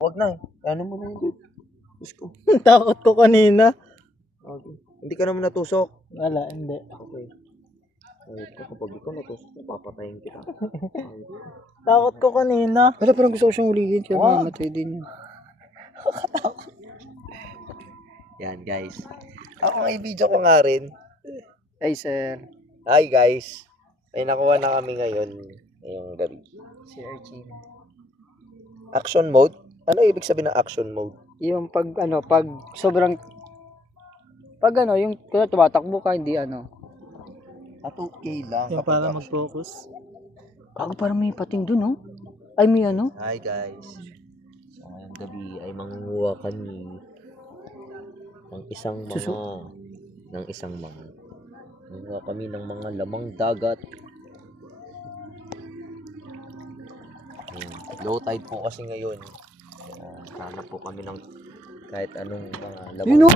Huwag na eh. Ano mo na yun? Diyos ko. Takot ko kanina. Okay. Hindi ka naman natusok. Wala, hindi. Okay. Wait ka, kapag ikaw natusok, papatayin kita. Takot ko kanina. Wala, parang gusto ko siyang uligin. Kaya Wow. mamatay din yun. Yan guys. Ako nga i-video ko nga rin. Ay, sir. Hi guys. Ay nakuha na kami ngayon. Ngayong gabi. Si Archie. Action mode? Ano ibig sabihin ng action mode? Yung pag sobrang, yung kung tumatakbo ka, hindi At okay lang. Yung kapag para action. mag-focus. Ako parang may pating dun, oh. Ay, may Hi guys. So ngayong gabi ay mangunguha kami ng isang mga mangunguha kami ng mga lamang dagat. Ayan. Low tide po kasi ngayon. Hanap po kami ng kahit anong mga lamang. Yun, oh.